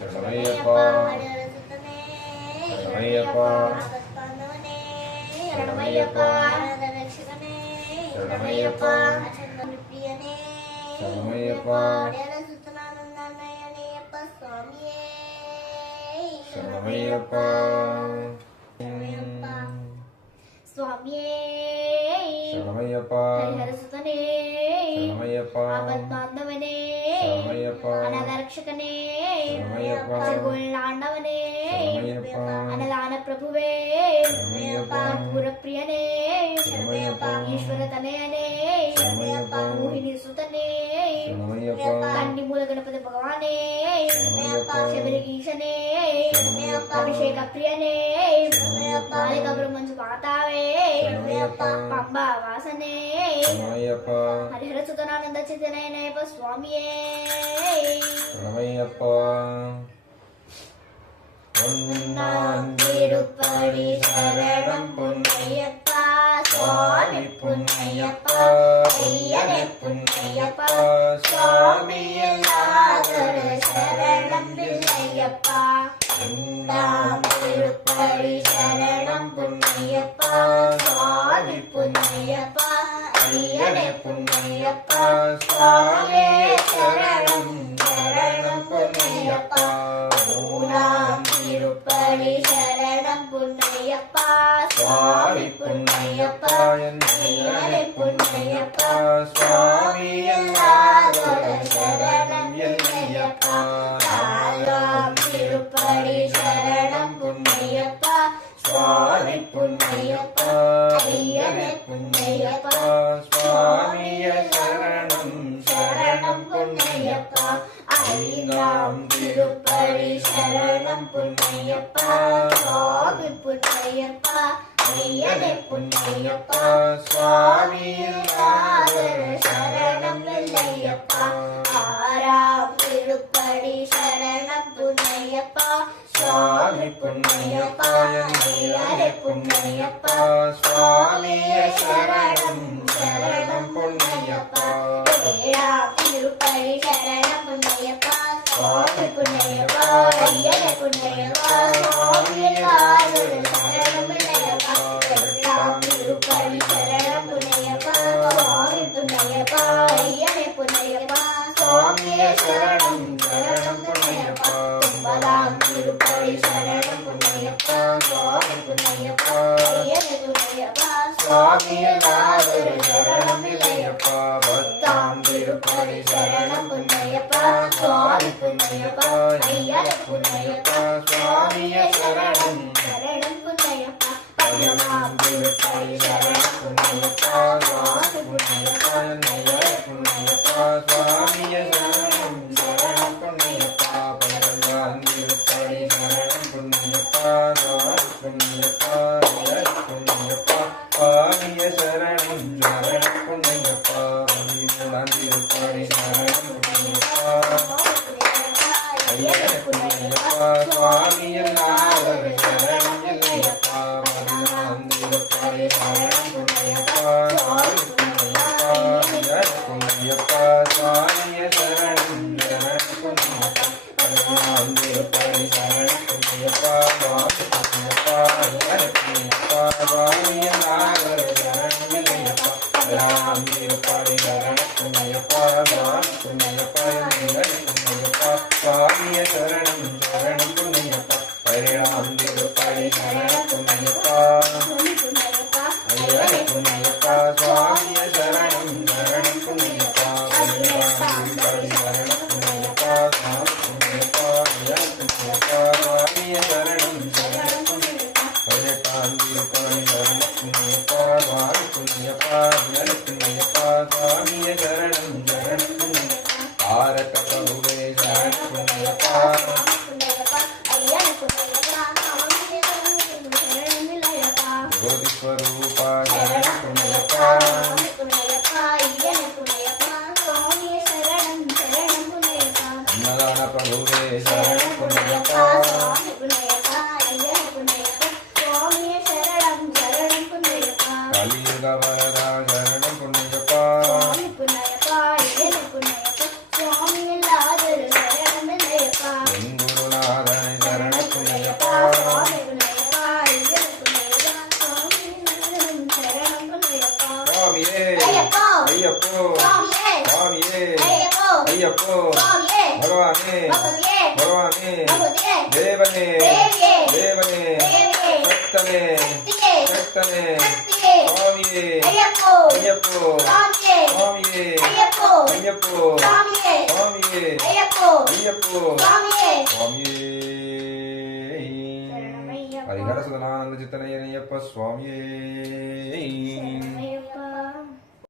சரணமையப்பா சரணமையப்பா சரணமையப்பா சரணமையப்பா சரணமையப்பா சரணமையப்பா சுவாமியே சரணமையப்பா ஹரிஹரசுதனே சரணமையப்பா ஆபத்பாந்தவனே சரணமையப்பா அநாதரக்ஷகனே சரணமையப்பா ஜெகோல்லாண்டவனே சரணமையப்பா அனலான பிரபுவே சரணமையப்பா பூரப்பிரியனே சரணமையப்பா ஈஸ்வர தனயனே சரணமையப்பா மோகினி சுதனே சரணமையப்பா கன்னி மூல கணபதி பகவானே சரணமையப்பா శబరిగీషనే சரணமையப்பா అభిషేక ప్రియనే சரணமையப்பா బాలికపురం మంచు మాతావే சரணமையப்பா పంబా వాసనే சரணமையப்பா హరిహర సుతనానంద చితనయనయప స్వామియే சரணமையப்பா நான் திருப்படி சரணம் புண்ணையப்பா சுவாமி புண்ணையப்பா ஐயனே புண்ணையப்பா சுவாமி எல்லாதொரு சரணம் இல்லையப்பா நாம் திருப்படி சரணம் புண்ணையப்பா சுவாமி புண்ணையப்பா ஐயனே புண்ணையப்பா சுவாமி சரணம் சரணம் புண்ணையப்பா மூணாம் திருப்படி சரணம் புண்ணையப்பா சுவாமி புண்ணையப்பா ஐயனே புண்ணையப்பா சுவாமி எல்லாதொரு சரணம் இல்லையப்பா நாலாம் திருப்படி சரணம் புண்ணையப்பா சுவாமி புண்ணையப்பா ஐயனே புண்ணையப்பா சுவாமிய சரணம் சரணம் புண்ணையப்பா ஐந்தாம் திருப்படி சரணம் புண்ணையப்பா சுவாமி புண்ணையப்பா ஐயனே புண்ணையப்பா சுவாமி இல்லாதொரு சரணம் இல்லையப்பா ஆறாம் திருப்படி சரணம் புண்ணையப்பா சுவாமி புண்ணையப்பா ஐயனே புண்ணையப்பா சுவாமிய சரணம் சரணம் புண்ணையப்பா ஏழாம் திருப்படி சரணம் புண்ணையப்பா சுவாமி புண்ணையப்பா ஐயனே புண்ணையப்பா சுவாமி இல்லாதொரு சரணம் இல்லையப்பா எட்டாம் திருப்படி சரணம் புண்ணையப்பா சுவாமி புண்ணையப்பா ஐயனே புண்ணையப்பா சுவாமிய சரணம் சரணம் புண்ணையப்பா ஒன்பதாம் திருப்படி சரணம் புண்ணையப்பா சுவாமி புண்ணையப்பா ஐயனே புண்ணையப்பா சுவாமி இல்லாதொரு சரணம் இல்லையப்பா பத்தாம் திருப்படி சரணம் புண்ணையப்பா சுவாமி புண்ணையப்பா ஐயனே புண்ணையப்பா சுவாமிய சரணம் சரணம் புண்ணையப்பா பதினொன்றாம் திருப்படி சரணம் புண்ணையப்பா சுவாமி புண்ணையப்பா ஐயனே புண்ணையப்பா சுவாமிய சரணம் சரணம் புண்ணையப்பா பதினொன்றாம் திருப்படி சரணம் புண்ணையப்பா சுவாமி புண்ணையப்பா ஐயனே புண்ணையப்பா சுவாமிய சரணம் சரணம் புண்ணையப்பா பதிமூணாம் திருப்படி சரணம் புண்ணையப்பா ஐயனே புண்ணையப்பா சுவாமி இல்லாதொரு சரணம் இல்லையப்பா பதினாறாம் திருப்படி சரணம் புண்ணையப்பா சுவாமி புண்ணையப்பா ஐயனே புண்ணையப்பா சுவாமிய சரணம் சரணம் புண்ணையப்பா பதினாறாம் திருப்படி சரணம் புண்ணையப்பா சுவாமி புண்ணையப்பா ஐயனே புண்ணையப்பா சுவாமி இல்லாதொரு சரணம் இல்லையப்பா பதினாறாம் திருப்படி சரணம் புண்ணையப்பா சுவாமி புண்ணையப்பா ஐயனே புண்ணையப்பா சுவாமிய சரணம் சரணம் புண்ணையப்பா பதினேழாம் திருப்படி சரணம் புண்ணையப்பா ஐயனே புண்ணையப்பா சுவாமிய சரணம் சரணம் புண்ணையப்பா பதினெட்டாம் திருப்படி சரணம் புண்ணையப்பா சுவாமி புண்ணையப்பா ஐயனே புண்ணையப்பா சுவாமிய சரணம் சரணம் புண்ணையப்பா பதினெட்டாம் திருப்படி சரணம் புண்ணையப்பா சுவாமி புண்ணையப்பா ஐயனே புண்ணையப்பா சுவாமிய சரணம் சரணம் புண்ணையப்பா தாரக பிரபுவே சரணம் புண்ணையப்பா ஜோதி ஸ்வரூபா சரணம் புண்ணையப்பா அன்னதான பிரபுவே சரணம் புண்ணையப்பா கலியுக வரதா சரணம் புண்ணையப்பா என் குருநாதா சுவாமியே ஐயப்போ ஐயப்போ சுவாமியே சுவாமியே ஐயப்போ ஐயப்போ சுவாமியே பகவானே பகவதியே பகவானே பகவதியே தேவனே தேவியே தேவனே தேவியே சக்தனே சக்தியே சக்தனே சக்தியே சுவாமியே ஐயப்போ ஐயப்போ சுவாமியே சுவாமியே ஐயப்போ ஐயப்போ சுவாமியே சுவாமியே ஐயப்போ ஐயப்போ சுவாமியே சுவாமியே சரணமையப்பா ஹரிஹர சுதனானந்த சித்தனையனையப்ப சுவாமியே சரணமையப்பா